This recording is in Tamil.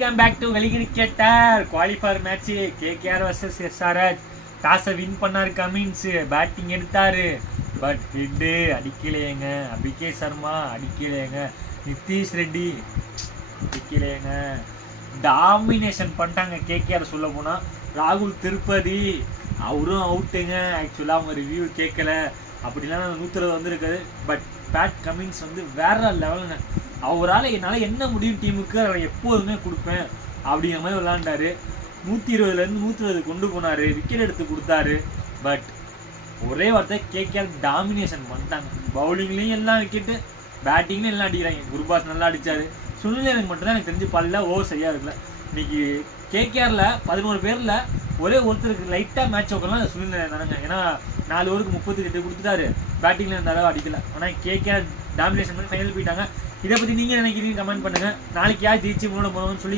வெல்கம் பேக் டு வெளி cricketer. Qualifier match KKR vs SRH. டாஸை வின் பண்ணாரு கமின்ஸ், பேட்டிங் எடுத்தாரு. பட் ஹெட்டு அடிக்கலையேங்க. அபிகே சர்மா அடிக்கலையேங்க. நிதிஷ் ரெட்டி அடிக்கலையேங்க. டாமினேஷன் பண்ணிட்டாங்க கேகேஆர். சொல்ல போனால் ராகுல் திருப்பதி அவரும் அவுட்டுங்க. ஆக்சுவலாக அவங்க ரிவ்யூ கேட்கல, அப்படிலாம் 160 வந்திருக்காது. பட் பேட் கமின்ஸ் வந்து வேற லெவலுங்க. அவரால் என்னால் என்ன முடியும் டீமுக்கு அதை எப்போதுமே கொடுப்பேன் அப்படிங்கிற மாதிரி விளாண்டாரு. 120லேருந்து 120 கொண்டு போனார், விக்கெட் எடுத்து கொடுத்தாரு. பட் ஒரே வார்த்தை கேகேஆர் டாமினேஷன் பண்ணிட்டாங்க. பவுலிங்லேயும் எல்லாம் விக்கெட்டு, பேட்டிங்லேயும் எல்லாம் அடிக்கிறாங்க. குர்பாஸ் நல்லா அடித்தார். சுனில் மட்டும்தான் எனக்கு தெரிஞ்சு பல்ல சரியாக இருக்குல்ல. இன்னைக்கு கேகேஆரில் 11 பேரில் ஒரே ஒருத்தருக்கு லைட்டாக மேட்ச் ஓக்கலாம் சுனில் தானங்க. ஏன்னா 4 ஓவருக்கு 38 கொடுத்துட்டாரு. பேட்டிங்கில் இருந்த அளவு அடிக்கல. ஆனால் கேகேஆர் டாமினேஷன் பண்ணி ஃபைனல் போயிட்டாங்க. இதை பற்றி நீங்கள் நினைக்கிறீங்க கமெண்ட் பண்ணுங்கள். நாளைக்கு யார் ஜெயிச்சு முன்னோட போகணும்னு சொல்லி